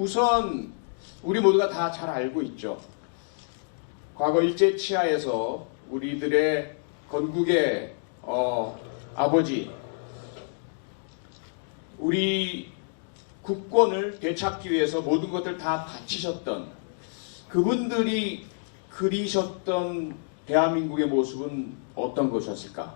우선 우리 모두가 다 잘 알고 있죠. 과거 일제 치하에서 우리들의 건국의 아버지, 우리 국권을 되찾기 위해서 모든 것들 다 바치셨던 그분들이 그리셨던 대한민국의 모습은 어떤 것이었을까?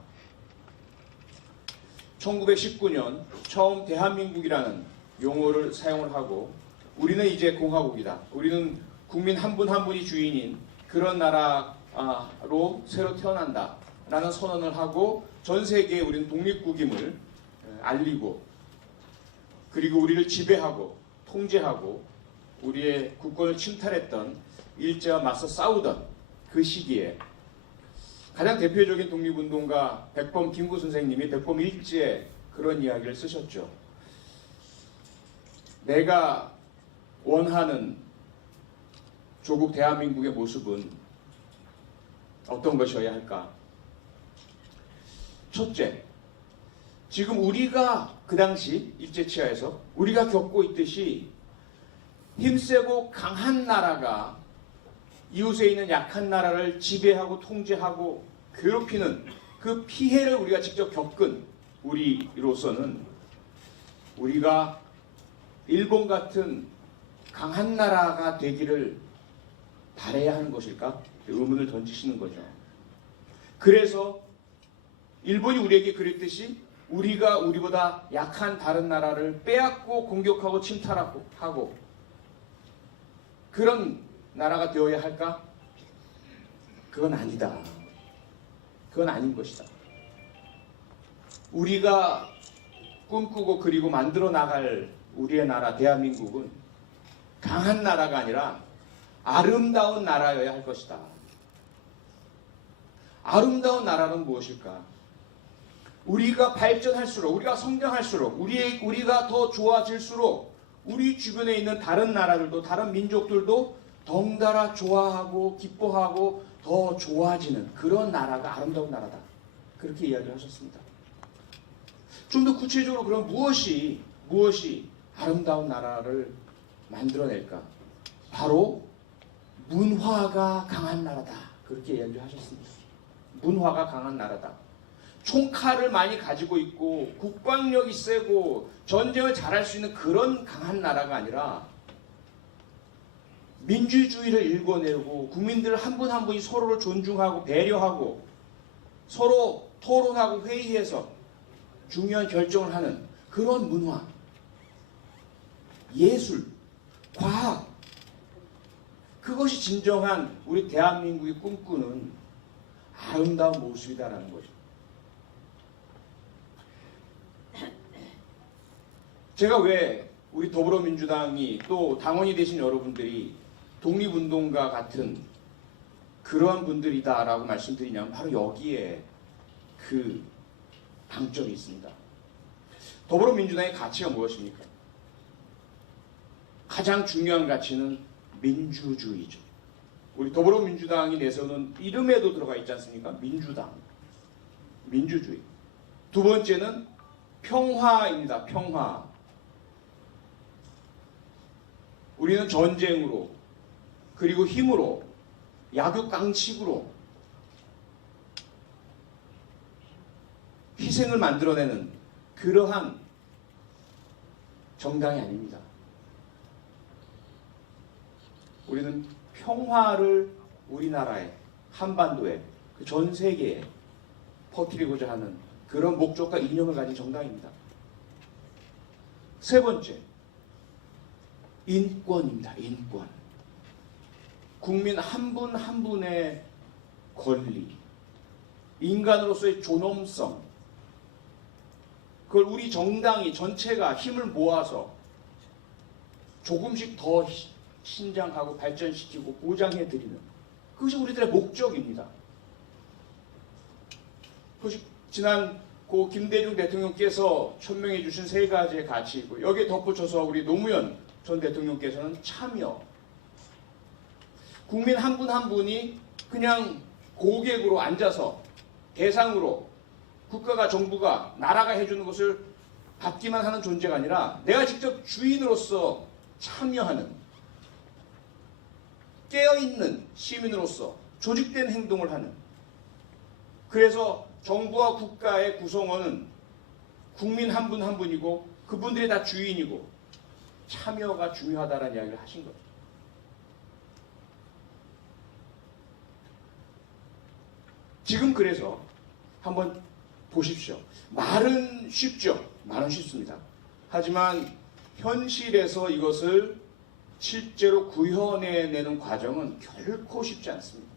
1919년 처음 대한민국이라는 용어를 사용을 하고 우리는 이제 공화국이다. 우리는 국민 한 분 한 분이 주인인 그런 나라로 새로 태어난다. 라는 선언을 하고 전 세계에 우리는 독립국임을 알리고 그리고 우리를 지배하고 통제하고 우리의 국권을 침탈했던 일제와 맞서 싸우던 그 시기에 가장 대표적인 독립운동가 백범 김구 선생님이 백범 일지에 그런 이야기를 쓰셨죠. 내가 원하는 조국 대한민국의 모습은 어떤 것이어야 할까? 첫째, 지금 우리가 그 당시 일제치하에서 우리가 겪고 있듯이 힘세고 강한 나라가 이웃에 있는 약한 나라를 지배하고 통제하고 괴롭히는 그 피해를 우리가 직접 겪은 우리로서는 우리가 일본 같은 강한 나라가 되기를 바라야 하는 것일까? 의문을 던지시는 거죠. 그래서 일본이 우리에게 그랬듯이 우리가 우리보다 약한 다른 나라를 빼앗고 공격하고 침탈하고 그런 나라가 되어야 할까? 그건 아니다. 그건 아닌 것이다. 우리가 꿈꾸고 그리고 만들어 나갈 우리의 나라 대한민국은 강한 나라가 아니라 아름다운 나라여야 할 것이다. 아름다운 나라는 무엇일까? 우리가 발전할수록, 우리가 성장할수록, 우리가 더 좋아질수록 우리 주변에 있는 다른 나라들도, 다른 민족들도 덩달아 좋아하고 기뻐하고 더 좋아지는 그런 나라가 아름다운 나라다. 그렇게 이야기를 하셨습니다. 좀 더 구체적으로 그럼 무엇이 아름다운 나라를 만들어낼까? 바로 문화가 강한 나라다. 그렇게 이야기를 하셨습니다. 문화가 강한 나라다. 총칼을 많이 가지고 있고 국방력이 세고 전쟁을 잘할 수 있는 그런 강한 나라가 아니라 민주주의를 일궈내고 국민들 한 분 한 분이 서로를 존중하고 배려하고 서로 토론하고 회의해서 중요한 결정을 하는 그런 문화, 예술, 과학, 그것이 진정한 우리 대한민국이 꿈꾸는 아름다운 모습이다라는 거죠. 제가 왜 우리 더불어민주당이 또 당원이 되신 여러분들이 독립운동가 같은 그러한 분들이다라고 말씀드리냐면 바로 여기에 그 방점이 있습니다. 더불어민주당의 가치가 무엇입니까? 가장 중요한 가치는 민주주의죠. 우리 더불어민주당이 내세우는 이름에도 들어가 있지 않습니까? 민주당, 민주주의. 두 번째는 평화입니다. 평화. 우리는 전쟁으로 그리고 힘으로 약육강식으로 희생을 만들어내는 그러한 정당이 아닙니다. 우리는 평화를 우리나라에, 한반도에, 전 세계에 퍼뜨리고자 하는 그런 목적과 이념을 가진 정당입니다. 세 번째, 인권입니다. 인권. 국민 한 분 한 분의 권리, 인간으로서의 존엄성, 그걸 우리 정당이 전체가 힘을 모아서 조금씩 더 신장하고 발전시키고 보장해드리는 그것이 우리들의 목적입니다. 그것이 지난 고 김대중 대통령께서 천명해 주신 세 가지의 가치이고 여기에 덧붙여서 우리 노무현 전 대통령께서는 참여. 국민 한 분 한 분이 그냥 고객으로 앉아서 대상으로 국가가 정부가 나라가 해주는 것을 받기만 하는 존재가 아니라 내가 직접 주인으로서 참여하는, 깨어있는 시민으로서 조직된 행동을 하는, 그래서 정부와 국가의 구성원은 국민 한 분 한 분이고 그분들이 다 주인이고 참여가 중요하다는 이야기를 하신 거죠. 지금 그래서 한번 보십시오. 말은 쉽죠. 말은 쉽습니다. 하지만 현실에서 이것을 실제로 구현해내는 과정은 결코 쉽지 않습니다.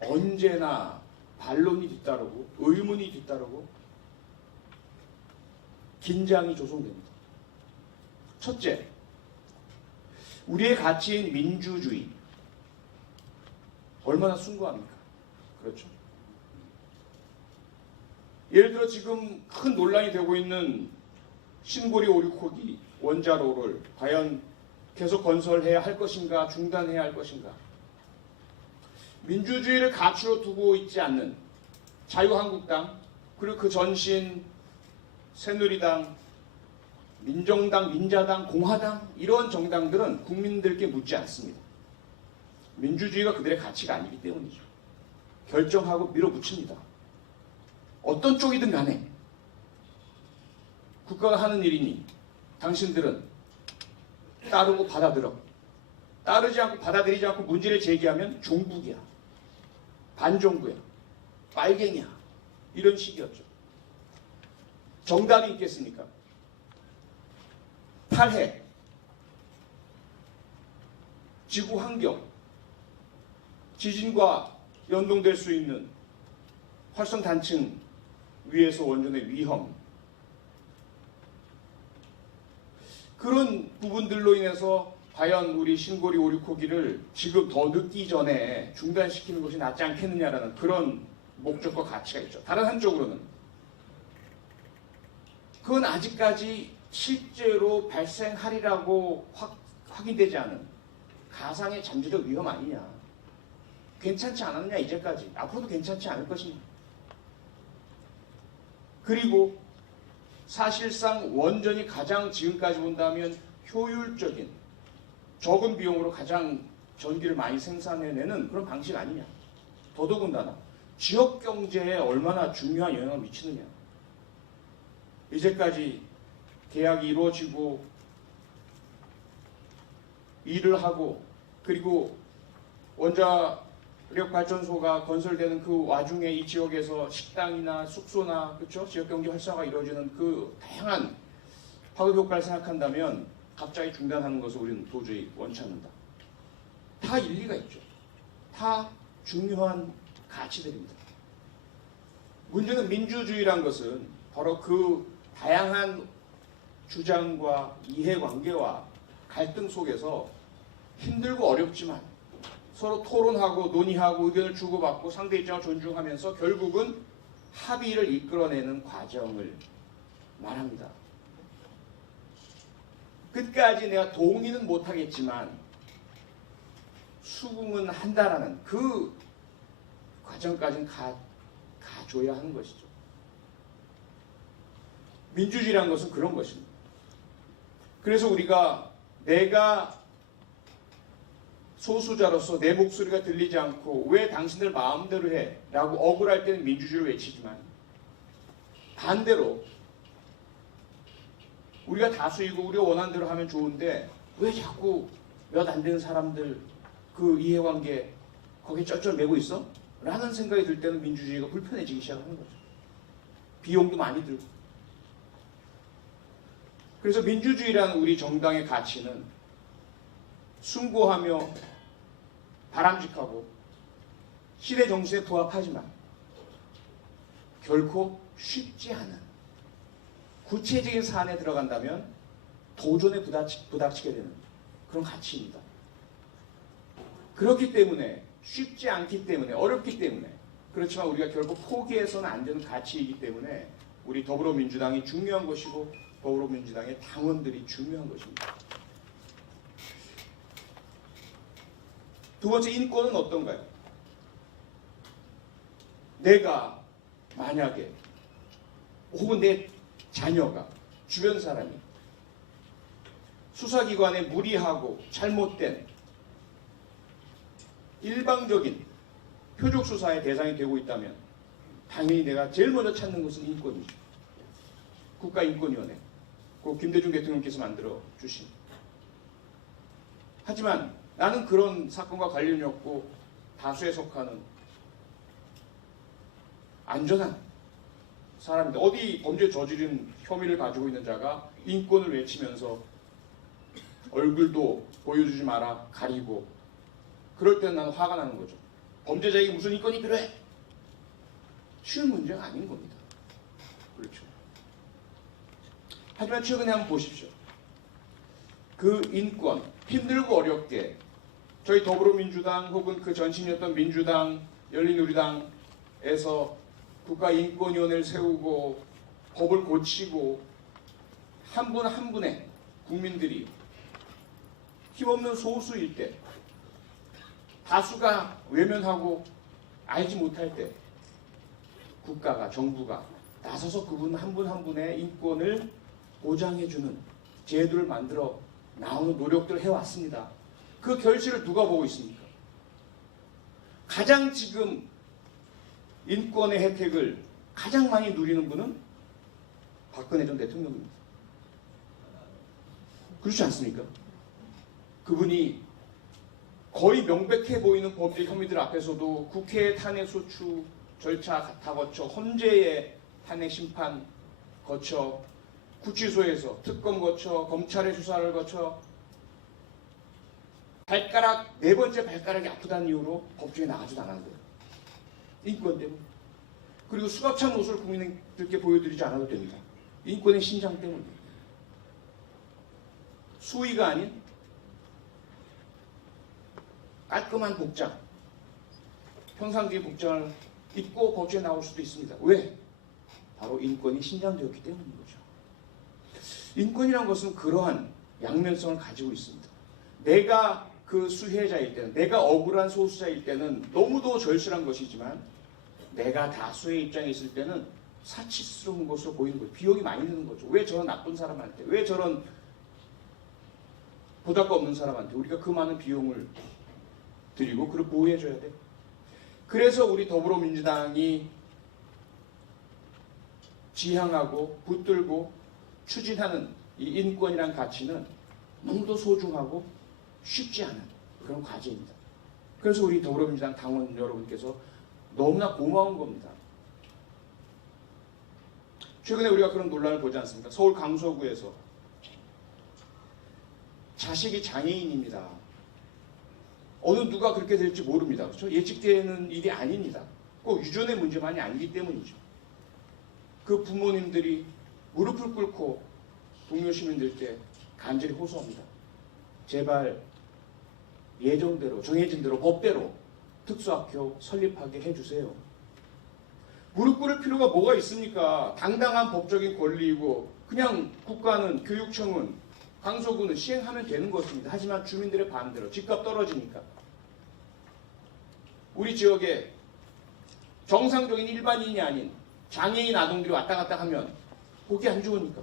언제나 반론이 뒤따르고 의문이 뒤따르고 긴장이 조성됩니다. 첫째, 우리의 가치인 민주주의. 얼마나 숭고합니까? 그렇죠. 예를 들어 지금 큰 논란이 되고 있는 신고리 오륙호기 원자로를 과연 계속 건설해야 할 것인가, 중단해야 할 것인가. 민주주의를 가치로 두고 있지 않는 자유한국당, 그리고 그 전신 새누리당, 민정당, 민자당, 공화당, 이런 정당들은 국민들께 묻지 않습니다. 민주주의가 그들의 가치가 아니기 때문이죠. 결정하고 밀어붙입니다. 어떤 쪽이든 간에 국가가 하는 일이니 당신들은 따르고 받아들여. 따르지 않고 받아들이지 않고 문제를 제기하면 종북이야, 반정부야, 빨갱이야, 이런 식이었죠. 정답이 있겠습니까? 탈핵, 지구 환경, 지진과 연동될 수 있는 활성 단층 위에서 원전의 위험, 그런 부분들로 인해서 과연 우리 신고리 오륙호기를 지금 더 늦기 전에 중단시키는 것이 낫지 않겠느냐라는 그런 목적과 가치가 있죠. 다른 한쪽으로는 그건 아직까지 실제로 발생하리라고 확인되지 않은 가상의 잠재적 위험 아니냐. 괜찮지 않았느냐 이제까지. 앞으로도 괜찮지 않을 것이냐. 그리고 사실상 원전이 가장 지금까지 본다면 효율적인, 적은 비용으로 가장 전기를 많이 생산해내는 그런 방식 아니냐. 더더군다나 지역 경제에 얼마나 중요한 영향을 미치느냐. 이제까지 계약이 이루어지고 일을 하고 그리고 원자력 발전소가 건설되는 그 와중에 이 지역에서 식당이나 숙소나 그렇죠? 지역 경제 활성화가 이루어지는 그 다양한 파급 효과를 생각한다면 갑자기 중단하는 것을 우리는 도저히 원치 않는다. 다 일리가 있죠. 다 중요한 가치들입니다. 문제는 민주주의란 것은 바로 그 다양한 주장과 이해관계와 갈등 속에서 힘들고 어렵지만 서로 토론하고 논의하고 의견을 주고받고 상대 입장을 존중하면서 결국은 합의를 이끌어내는 과정을 말합니다. 끝까지 내가 동의는 못하겠지만 수긍은 한다라는 그 과정까지는 가줘야 하는 것이죠. 민주주의라는 것은 그런 것입니다. 그래서 우리가 내가 소수자로서 내 목소리가 들리지 않고 왜 당신들 마음대로 해? 라고 억울할 때는 민주주의를 외치지만 반대로 우리가 다수이고 우리가 원하는 대로 하면 좋은데 왜 자꾸 몇 안 되는 사람들 그 이해관계 거기에 쩔쩔 매고 있어? 라는 생각이 들 때는 민주주의가 불편해지기 시작하는 거죠. 비용도 많이 들고. 그래서 민주주의라는 우리 정당의 가치는 숭고하며 바람직하고 시대 정신에 부합하지만 결코 쉽지 않은 구체적인 사안에 들어간다면 도전에 부닥치게 되는 그런 가치입니다. 그렇기 때문에 쉽지 않기 때문에 어렵기 때문에 그렇지만 우리가 결국 포기해서는 안 되는 가치이기 때문에 우리 더불어민주당이 중요한 것이고 더불어민주당의 당원들이 중요한 것입니다. 두 번째, 인권은 어떤가요? 내가 만약에 혹은 내 자녀가 주변 사람이 수사기관에 무리하고 잘못된 일방적인 표적 수사의 대상이 되고 있다면 당연히 내가 제일 먼저 찾는 것은 인권이죠. 국가인권위원회, 그 김대중 대통령께서 만들어 주신. 하지만 나는 그런 사건과 관련이 없고 다수에 속하는 안전한 사람인데, 어디 범죄 저지른 혐의를 가지고 있는 자가 인권을 외치면서 얼굴도 보여주지 마라 가리고, 그럴 때는 나는 화가 나는 거죠. 범죄자에게 무슨 인권이 필요해? 쉬운 문제가 아닌 겁니다. 그렇죠. 하지만 최근에 한번 보십시오. 그 인권, 힘들고 어렵게 저희 더불어민주당 혹은 그 전신이었던 민주당, 열린우리당에서 국가인권위원회를 세우고 법을 고치고 한 분 한 분의 국민들이 힘없는 소수일 때, 다수가 외면하고 알지 못할 때 국가가, 정부가 나서서 그분 한 분 한 분의 인권을 보장해주는 제도를 만들어 나오는 노력들을 해왔습니다. 그 결실을 누가 보고 있습니까? 가장 지금 인권의 혜택을 가장 많이 누리는 분은 박근혜 전 대통령입니다. 그렇지 않습니까? 그분이 거의 명백해 보이는 법적 혐의들 앞에서도 국회의 탄핵소추 절차 다 거쳐, 헌재의 탄핵 심판 거쳐, 구치소에서 특검 거쳐, 검찰의 수사를 거쳐, 네 번째 발가락이 아프다는 이유로 법정에 나가지도 않은 거예요. 인권 때문에. 그리고 수갑찬 옷을 국민들께 보여드리지 않아도 됩니다. 인권의 신장 때문입니다. 수의가 아닌 깔끔한 복장, 평상시의 복장을 입고 법정에 나올 수도 있습니다. 왜? 바로 인권이 신장되었기 때문인 거죠. 인권이란 것은 그러한 양면성을 가지고 있습니다. 내가 그 수혜자일 때는, 내가 억울한 소수자일 때는 너무도 절실한 것이지만, 내가 다수의 입장에 있을 때는 사치스러운 것으로 보이는 거죠. 비용이 많이 드는 거죠. 왜 저런 나쁜 사람한테, 왜 저런 보잘것 없는 사람한테 우리가 그 많은 비용을 드리고 그를 보호해줘야 돼. 그래서 우리 더불어민주당이 지향하고 붙들고 추진하는 이 인권이란 가치는 너무도 소중하고 쉽지 않은 그런 과제입니다. 그래서 우리 더불어민주당 당원 여러분께서 너무나 고마운 겁니다. 최근에 우리가 그런 논란을 보지 않습니까? 서울 강서구에서 자식이 장애인입니다. 어느 누가 그렇게 될지 모릅니다. 그렇죠? 예측되는 일이 아닙니다. 꼭 유전의 문제만이 아니기 때문이죠. 그 부모님들이 무릎을 꿇고 동료 시민들께 간절히 호소합니다. 제발 예정대로, 정해진 대로, 법대로 특수학교 설립하게 해주세요. 무릎 꿇을 필요가 뭐가 있습니까? 당당한 법적인 권리이고 그냥 국가는, 교육청은, 강서구는 시행하면 되는 것입니다. 하지만 주민들의 반대로 집값 떨어지니까, 우리 지역에 정상적인 일반인이 아닌 장애인 아동들이 왔다 갔다 하면 보기 안 좋으니까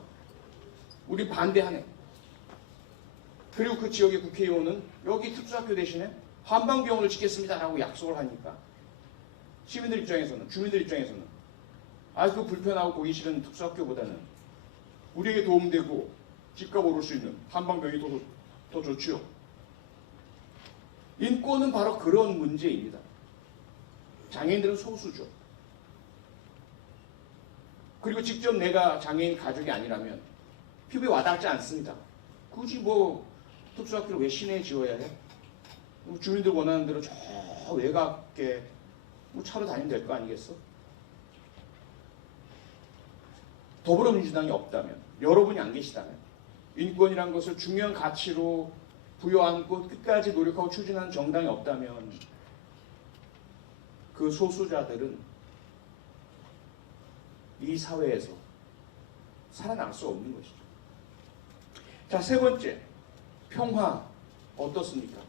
우리 반대하네. 그리고 그 지역의 국회의원은 여기 특수학교 대신에 한방병원을 짓겠습니다라고 약속을 하니까 시민들 입장에서는, 주민들 입장에서는 그 불편하고 보기 싫은 특수학교보다는 우리에게 도움되고 집값 오를 수 있는 한방병이 더 좋지요. 인권은 바로 그런 문제입니다. 장애인들은 소수죠. 그리고 직접 내가 장애인 가족이 아니라면 피부에 와닿지 않습니다. 굳이 특수학교를 왜 시내에 지어야 해? 주민들 원하는 대로 저 외곽에 차로 다니면 될 거 아니겠어? 더불어민주당이 없다면, 여러분이 안 계시다면, 인권이란 것을 중요한 가치로 부여안고 끝까지 노력하고 추진하는 정당이 없다면 그 소수자들은 이 사회에서 살아날 수 없는 것이죠. 자, 세 번째, 평화 어떻습니까?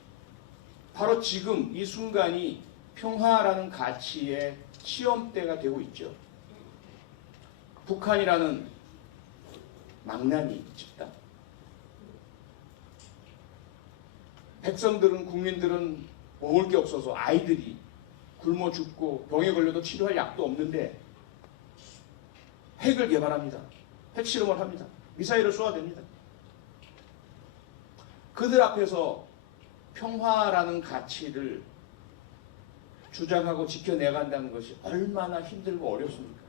바로 지금 이 순간이 평화라는 가치의 시험대가 되고 있죠. 북한이라는 망나니 집단, 백성들은, 국민들은 먹을 게 없어서 아이들이 굶어 죽고 병에 걸려도 치료할 약도 없는데 핵을 개발합니다. 핵실험을 합니다. 미사일을 쏘아댑니다. 그들 앞에서 평화라는 가치를 주장하고 지켜내간다는 것이 얼마나 힘들고 어렵습니까?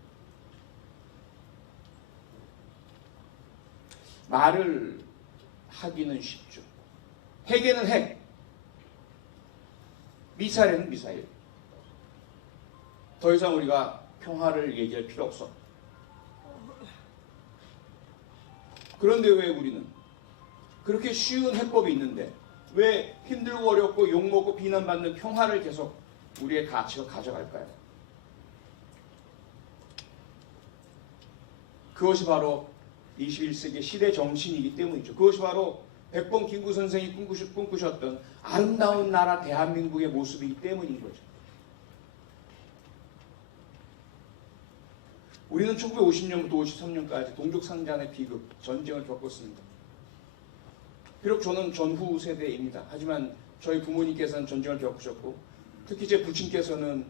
말을 하기는 쉽죠. 핵에는 핵, 미사일에는 미사일. 더 이상 우리가 평화를 얘기할 필요 없어. 그런데 왜 우리는 그렇게 쉬운 해법이 있는데 왜 힘들고 어렵고 욕먹고 비난받는 평화를 계속 우리의 가치로 가져갈까요? 그것이 바로 21세기 시대 정신이기 때문이죠. 그것이 바로 백범 김구 선생이 꿈꾸셨던 아름다운 나라 대한민국의 모습이기 때문인 거죠. 우리는 1950년부터 53년까지 동족상잔의 비극, 전쟁을 겪었습니다. 비록 저는 전후 세대입니다. 하지만 저희 부모님께서는 전쟁을 겪으셨고 특히 제 부친께서는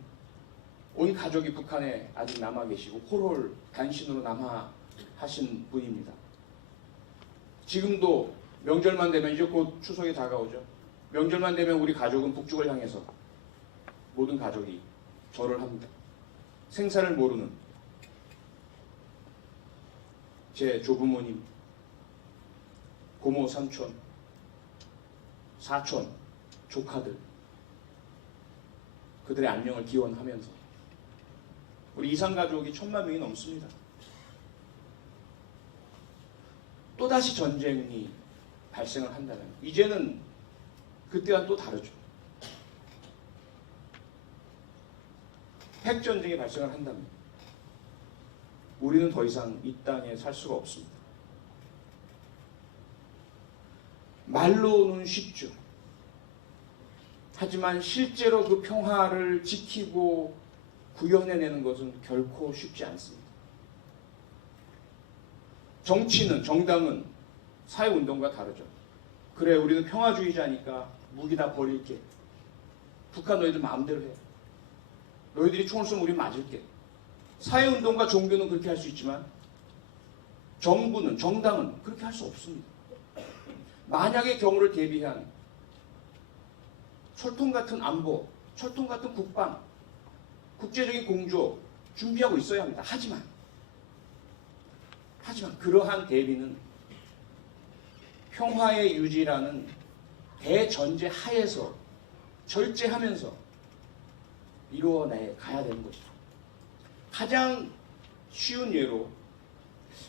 온 가족이 북한에 아직 남아 계시고 홀홀 단신으로 남아 하신 분입니다. 지금도 명절만 되면, 이제 곧 추석이 다가오죠. 명절만 되면 우리 가족은 북쪽을 향해서 모든 가족이 절을 합니다. 생사를 모르는 제 조부모님, 고모, 삼촌, 사촌, 조카들, 그들의 안녕을 기원하면서 우리 이산가족이 1000만 명이 넘습니다. 또다시 전쟁이 발생을 한다면 이제는 그때와는 또 다르죠. 핵전쟁이 발생을 한다면 우리는 더 이상 이 땅에 살 수가 없습니다. 말로는 쉽죠. 하지만 실제로 그 평화를 지키고 구현해내는 것은 결코 쉽지 않습니다. 정치는, 정당은 사회운동과 다르죠. 그래, 우리는 평화주의자니까 무기 다 버릴게. 북한 너희들 마음대로 해. 너희들이 총을 쏘면 우리 맞을게. 사회운동과 종교는 그렇게 할 수 있지만 정부는, 정당은 그렇게 할 수 없습니다. 만약의 경우를 대비한 철통 같은 안보, 철통 같은 국방, 국제적인 공조 준비하고 있어야 합니다. 하지만 그러한 대비는 평화의 유지라는 대전제 하에서 절제하면서 이루어내 가야 되는 것이죠. 가장 쉬운 예로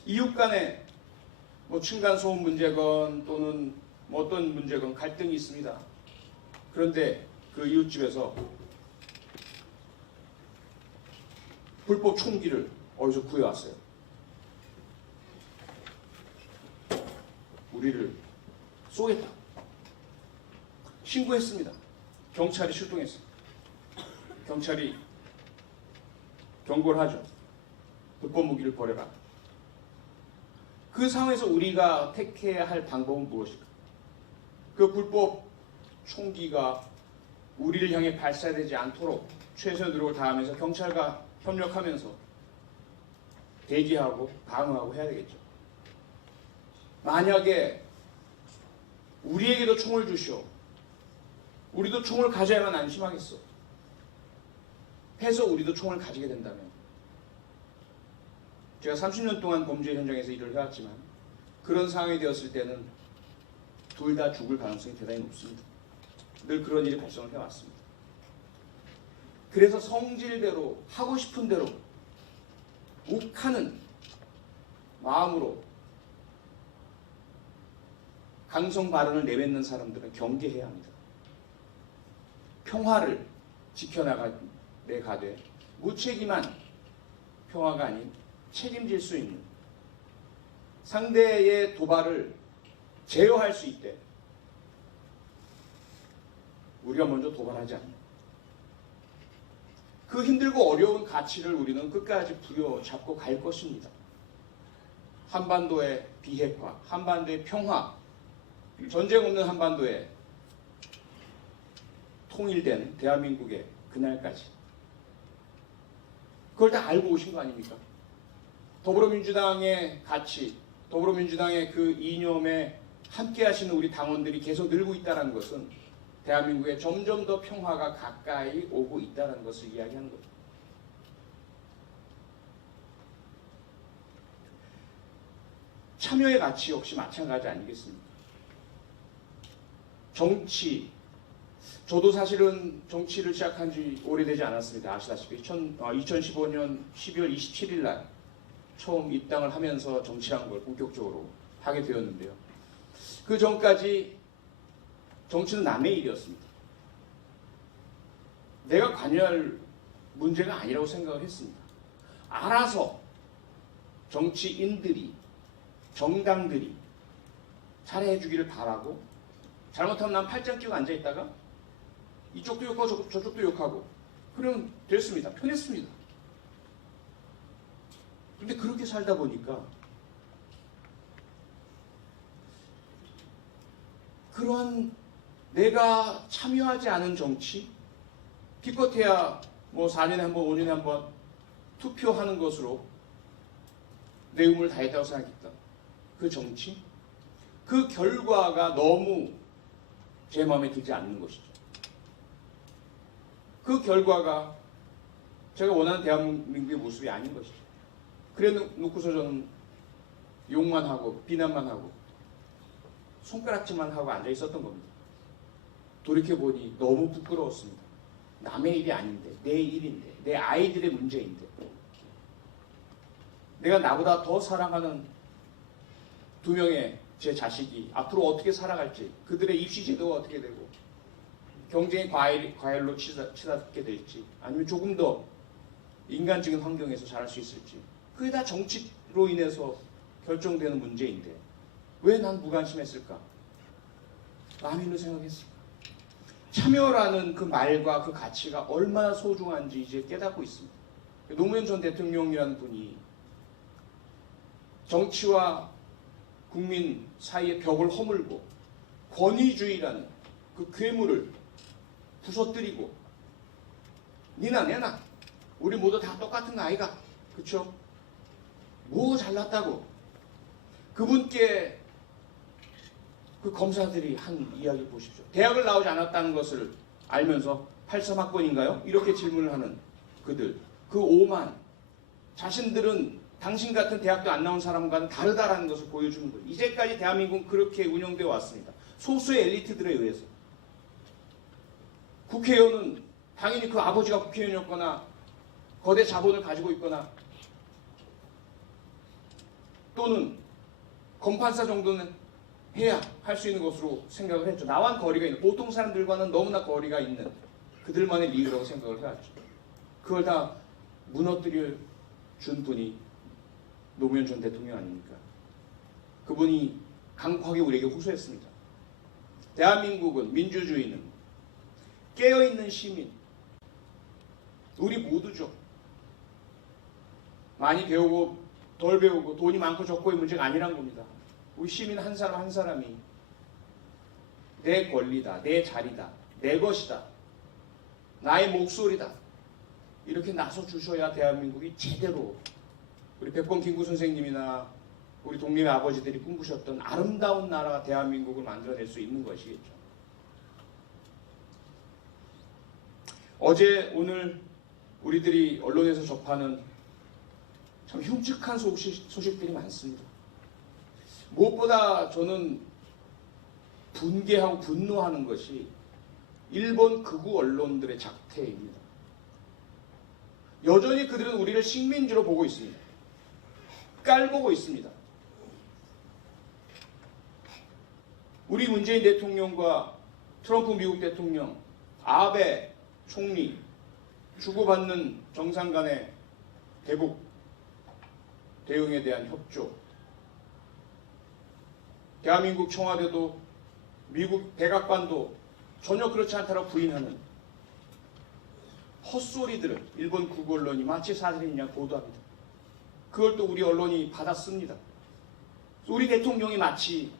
이웃 간에 층간소음 문제건 또는 어떤 문제건 갈등이 있습니다. 그런데 그 이웃집에서 불법 총기를 어디서 구해왔어요. 우리를 쏘겠다. 신고했습니다. 경찰이 출동했어요. 경찰이 경고를 하죠. 불법 무기를 버려라. 그 상황에서 우리가 택해야 할 방법은 무엇일까? 그 불법 총기가 우리를 향해 발사되지 않도록 최선의 노력을 다하면서 경찰과 협력하면서 대기하고 방어하고 해야 되겠죠. 만약에 우리에게도 총을 주시오. 우리도 총을 가져야만 안심하겠어. 해서 우리도 총을 가지게 된다면, 제가 30년 동안 범죄 현장에서 일을 해왔지만 그런 상황이 되었을 때는 둘 다 죽을 가능성이 대단히 높습니다. 늘 그런 일이 발생을 해왔습니다. 그래서 성질대로 하고 싶은 대로 욱하는 마음으로 강성 발언을 내뱉는 사람들은 경계해야 합니다. 평화를 지켜나가되 무책임한 평화가 아닌 책임질 수 있는, 상대의 도발을 제어할 수 있대 우리가 먼저 도발하지 않는 그 힘들고 어려운 가치를 우리는 끝까지 부여잡고 갈 것입니다. 한반도의 비핵화, 한반도의 평화, 전쟁 없는 한반도에 통일된 대한민국의 그날까지. 그걸 다 알고 오신 거 아닙니까? 더불어민주당의 가치, 더불어민주당의 그 이념에 함께 하시는 우리 당원들이 계속 늘고 있다는 것은 대한민국에 점점 더 평화가 가까이 오고 있다는 것을 이야기하는 거죠. 참여의 가치 역시 마찬가지 아니겠습니까? 정치, 저도 사실은 정치를 시작한 지 오래되지 않았습니다. 아시다시피 2015년 12월 27일 날 처음 입당을 하면서 정치라는 걸 본격적으로 하게 되었는데요. 그 전까지 정치는 남의 일이었습니다. 내가 관여할 문제가 아니라고 생각을 했습니다. 알아서 정치인들이, 정당들이 잘해주기를 바라고, 잘못하면 난 팔짱 끼고 앉아있다가 이쪽도 욕하고 저쪽도 욕하고 그러면 됐습니다. 편했습니다. 근데 그렇게 살다 보니까 그러한 내가 참여하지 않은 정치, 기껏해야 뭐 4년에 한 번, 5년에 한 번 투표하는 것으로 내 의무를 다했다고 생각했던 그 정치, 그 결과가 너무 제 마음에 들지 않는 것이죠. 그 결과가 제가 원하는 대한민국의 모습이 아닌 것이죠. 그래 놓고서 저는 욕만 하고 비난만 하고 손가락질만 하고 앉아 있었던 겁니다. 돌이켜보니 너무 부끄러웠습니다. 남의 일이 아닌데, 내 일인데, 내 아이들의 문제인데, 내가 나보다 더 사랑하는 2명의 제 자식이 앞으로 어떻게 살아갈지, 그들의 입시 제도가 어떻게 되고 경쟁의 과열로 치닫게 될지, 아니면 조금 더 인간적인 환경에서 자랄 수 있을지, 그게 다 정치로 인해서 결정되는 문제인데 왜 난 무관심했을까? 라면을 생각했을까? 참여라는 그 말과 그 가치가 얼마나 소중한지 이제 깨닫고 있습니다. 노무현 전 대통령이라는 분이 정치와 국민 사이의 벽을 허물고 권위주의라는 그 괴물을 부서뜨리고 니나 내나 우리 모두 다 똑같은 아이가, 그쵸? 뭐 잘났다고 그분께 그 검사들이 한 이야기 보십시오. 대학을 나오지 않았다는 것을 알면서 83학번인가요? 이렇게 질문을 하는 그들, 그 오만, 자신들은 당신 같은 대학도 안 나온 사람과는 다르다라는 것을 보여주는 거예요. 이제까지 대한민국은 그렇게 운영되어 왔습니다. 소수의 엘리트들에 의해서. 국회의원은 당연히 그 아버지가 국회의원이었거나 거대 자본을 가지고 있거나 또는 검판사 정도는 해야 할 수 있는 것으로 생각을 했죠. 나와는 거리가 있는, 보통 사람들과는 너무나 거리가 있는 그들만의 리그라고 생각을 해왔죠. 그걸 다 무너뜨려 준 분이 노무현 전 대통령 아닙니까? 그분이 강하게 우리에게 호소했습니다. 대한민국은, 민주주의는 깨어있는 시민, 우리 모두죠. 많이 배우고 덜 배우고 돈이 많고 적고의 문제가 아니란 겁니다. 우리 시민 한 사람 한 사람이 내 권리다, 내 자리다, 내 것이다, 나의 목소리다, 이렇게 나서 주셔야 대한민국이 제대로 우리 백범 김구 선생님이나 우리 독립의 아버지들이 꿈꾸셨던 아름다운 나라 대한민국을 만들어낼 수 있는 것이겠죠. 어제 오늘 우리들이 언론에서 접하는 참 흉측한 소식들이 많습니다. 무엇보다 저는 분개하고 분노하는 것이 일본 극우 언론들의 작태입니다. 여전히 그들은 우리를 식민지로 보고 있습니다. 깔보고 있습니다. 우리 문재인 대통령과 트럼프 미국 대통령, 아베 총리 주고받는 정상 간의 대북 대응에 대한 협조, 대한민국 청와대도 미국 백악관도 전혀 그렇지 않다고 부인하는 헛소리들을 일본 극우 언론이 마치 사실이냐 보도합니다. 그걸 또 우리 언론이 받아씁니다. 우리 대통령이 마치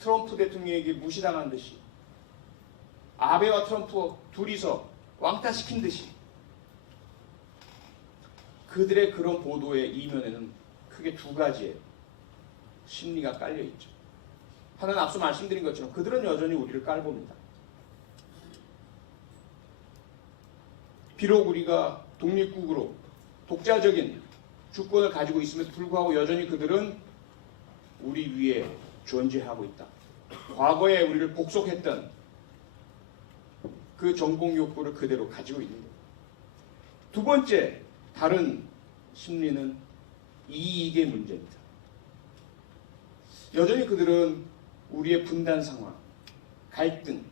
트럼프 대통령에게 무시당한 듯이 아베와 트럼프 둘이서 왕따시킨 듯이 그들의 그런 보도의 이면에는 크게 두 가지의 심리가 깔려 있죠. 하나는 앞서 말씀드린 것처럼 그들은 여전히 우리를 깔봅니다. 비록 우리가 독립국으로 독자적인 주권을 가지고 있음에도 불구하고 여전히 그들은 우리 위에 존재하고 있다. 과거에 우리를 복속했던 그 정복 욕구를 그대로 가지고 있는 거예요. 두 번째 다른 심리는 이익의 문제입니다. 여전히 그들은 우리의 분단 상황, 갈등,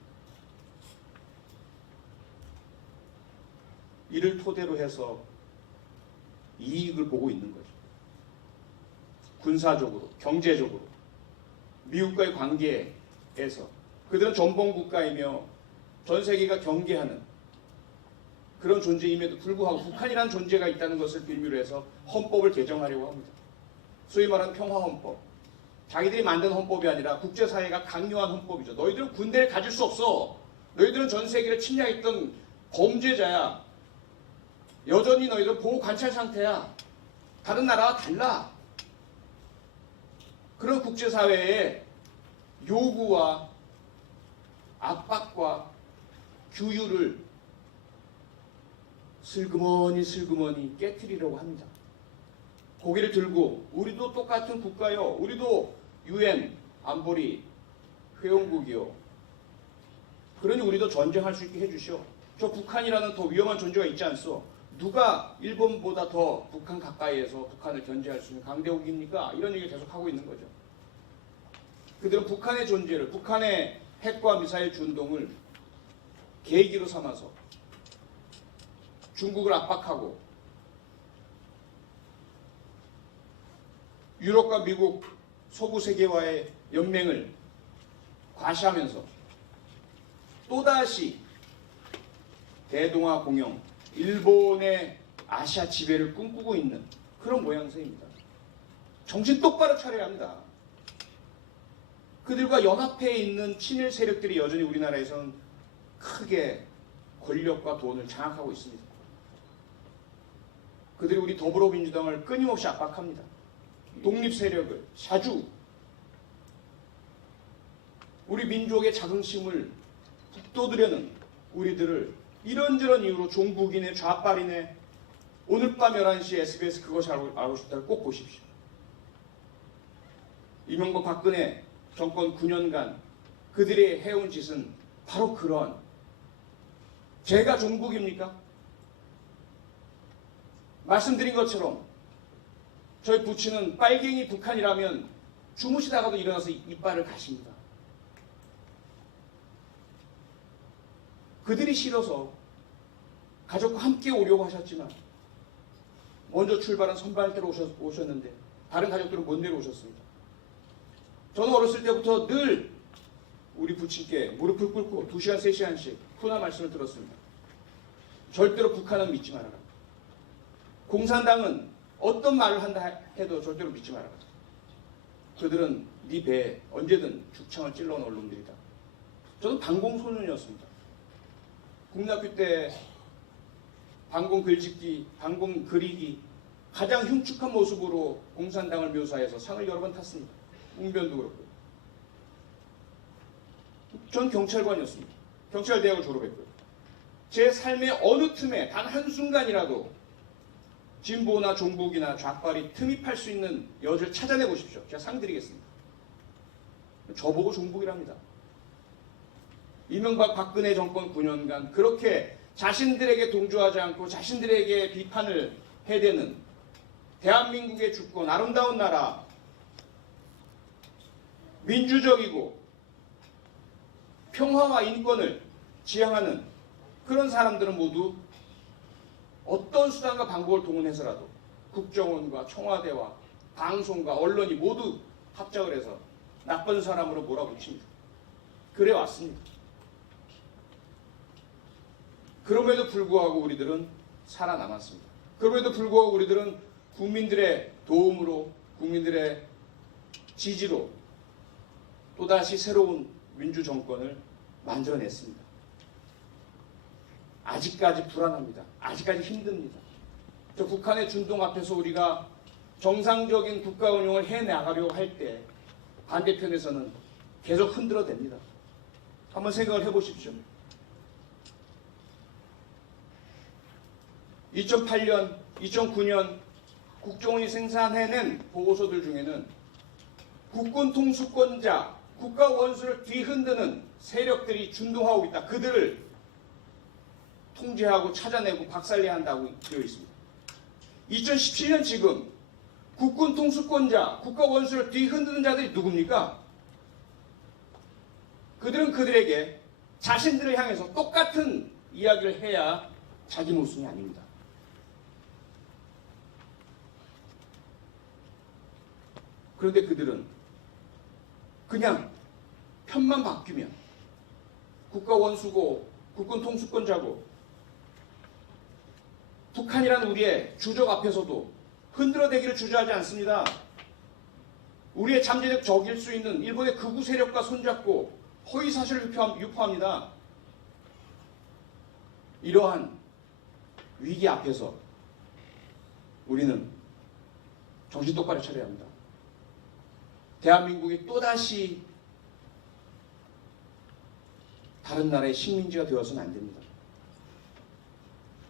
이를 토대로 해서 이익을 보고 있는 거죠. 군사적으로, 경제적으로, 미국과의 관계에서 그들은 전범국가이며 전 세계가 경계하는 그런 존재임에도 불구하고 북한이라는 존재가 있다는 것을 빌미로 해서 헌법을 개정하려고 합니다. 소위 말하는 평화헌법. 자기들이 만든 헌법이 아니라 국제사회가 강요한 헌법이죠. 너희들은 군대를 가질 수 없어. 너희들은 전 세계를 침략했던 범죄자야. 여전히 너희들은 보호 관찰 상태야. 다른 나라와 달라. 그런 국제사회의 요구와 압박과 규율을 슬그머니 깨트리려고 합니다. 고개를 들고 우리도 똑같은 국가요. 우리도 UN 안보리 회원국이요. 그러니 우리도 전쟁할 수 있게 해주시오. 저 북한이라는 더 위험한 존재가 있지 않소. 누가 일본보다 더 북한 가까이에서 북한을 견제할 수 있는 강대국입니까? 이런 얘기를 계속 하고 있는 거죠. 그들은 북한의 존재를, 북한의 핵과 미사일 준동을 계기로 삼아서 중국을 압박하고 유럽과 미국, 서구 세계와의 연맹을 과시하면서 또다시 대동아 공영, 일본의 아시아 지배를 꿈꾸고 있는 그런 모양새입니다. 정신 똑바로 차려야 합니다. 그들과 연합해 있는 친일 세력들이 여전히 우리나라에서는 크게 권력과 돈을 장악하고 있습니다. 그들이 우리 더불어민주당을 끊임없이 압박합니다. 독립 세력을 자주 우리 민족의 자긍심을 북돋으려는 우리들을 이런저런 이유로 종북이네 좌빨이네 오늘 밤 11시 SBS 그것이 알고 싶다를 꼭 보십시오. 이명박 박근혜 정권 9년간 그들이 해온 짓은 바로 그런 제가 종북입니까? 말씀드린 것처럼 저희 부친은 빨갱이 북한이라면 주무시다가도 일어나서 이빨을 가십니다. 그들이 싫어서 가족과 함께 오려고 하셨지만 먼저 출발한 선발대로 오셨는데 다른 가족들은 못 내려오셨습니다. 저는 어렸을 때부터 늘 우리 부친께 무릎을 꿇고 2시간, 3시간씩 훈화 말씀을 들었습니다. 절대로 북한은 믿지 말아라. 공산당은 어떤 말을 한다 해도 절대로 믿지 말아라. 그들은 네 배에 언제든 죽창을 찔러 넣을 놈들이다. 저는 반공소년이었습니다. 국민학교 때 반공 글짓기, 반공 그리기 가장 흉측한 모습으로 공산당을 묘사해서 상을 여러 번 탔습니다. 웅변도 그렇고요. 전 경찰관이었습니다. 경찰대학을 졸업했고요. 제 삶의 어느 틈에 단 한순간이라도 진보나 종북이나 좌빨이 틈입할 수 있는 여지를 찾아내 보십시오. 제가 상 드리겠습니다. 저보고 종북이랍니다. 이명박 박근혜 정권 9년간 그렇게 자신들에게 동조하지 않고 자신들에게 비판을 해대는 대한민국의 주권, 아름다운 나라, 민주적이고 평화와 인권을 지향하는 그런 사람들은 모두 어떤 수단과 방법을 동원해서라도 국정원과 청와대와 방송과 언론이 모두 합작을 해서 나쁜 사람으로 몰아붙입니다. 그래 왔습니다. 그럼에도 불구하고 우리들은 살아남았습니다. 그럼에도 불구하고 우리들은 국민들의 도움으로, 국민들의 지지로 또다시 새로운 민주정권을 만들어냈습니다. 아직까지 불안합니다. 아직까지 힘듭니다. 저 북한의 준동 앞에서 우리가 정상적인 국가 운영을 해나가려고 할 때 반대편에서는 계속 흔들어댑니다. 한번 생각을 해보십시오. 2008년, 2009년 국정원이 생산해낸 보고서들 중에는 국군 통수권자, 국가 원수를 뒤흔드는 세력들이 준동하고 있다. 그들을 통제하고 찾아내고 박살내야 한다고 되어 있습니다. 2017년 지금 국군 통수권자, 국가 원수를 뒤흔드는 자들이 누굽니까? 그들은 그들에게 자신들을 향해서 똑같은 이야기를 해야 자기 모순이 아닙니다. 그런데 그들은 그냥 편만 바뀌면 국가 원수고 국군 통수권자고 북한이라는 우리의 주적 앞에서도 흔들어대기를 주저하지 않습니다. 우리의 잠재적 적일 수 있는 일본의 극우 세력과 손잡고 허위사실을 유포합니다. 이러한 위기 앞에서 우리는 정신 똑바로 차려야 합니다. 대한민국이 또다시 다른 나라의 식민지가 되어서는 안 됩니다.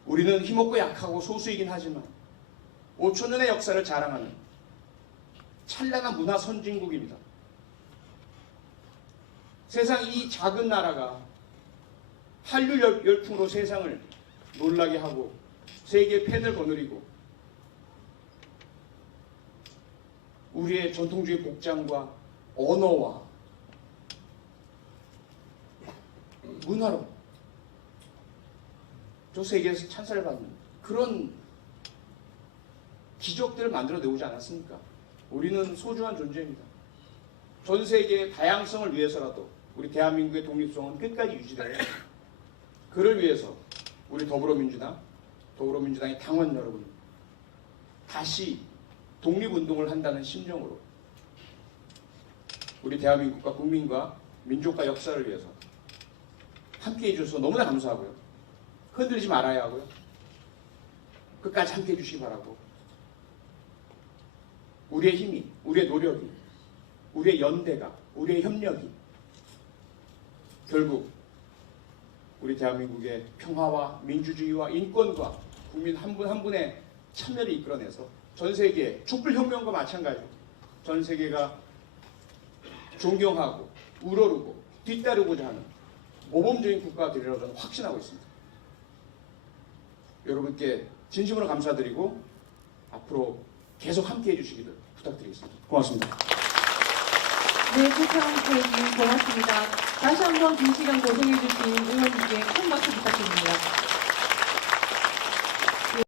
우리는 힘없고 약하고 소수이긴 하지만 5,000년의 역사를 자랑하는 찬란한 문화 선진국입니다. 세상 이 작은 나라가 한류 열풍으로 세상을 놀라게 하고 세계의 팬을 거느리고 우리의 전통주의 복장과 언어와 문화로 저 세계에서 찬사를 받는 그런 기적들을 만들어내오지 않았습니까? 우리는 소중한 존재입니다. 전 세계의 다양성을 위해서라도 우리 대한민국의 독립성은 끝까지 유지돼야 합니다. 그를 위해서 우리 더불어민주당의 당원 여러분 다시 독립운동을 한다는 심정으로 우리 대한민국과 국민과 민족과 역사를 위해서 함께해 주셔서 너무나 감사하고요. 흔들리지 말아야 하고요. 끝까지 함께해 주시기 바라고 우리의 힘이, 우리의 노력이, 우리의 연대가, 우리의 협력이 결국 우리 대한민국의 평화와 민주주의와 인권과 국민 한 분 한 분의 참여를 이끌어내서 전 세계 촛불혁명과 마찬가지로 전 세계가 존경하고 우러르고 뒤따르고자 하는 모범적인 국가가 되리라고 저는 확신하고 있습니다. 여러분께 진심으로 감사드리고 앞으로 계속 함께해 주시기를 부탁드리겠습니다. 고맙습니다. 네, 최창훈 고맙습니다. 다시 한번 긴 시간 고생해 주신 의원님께 큰 박수 부탁드립니다.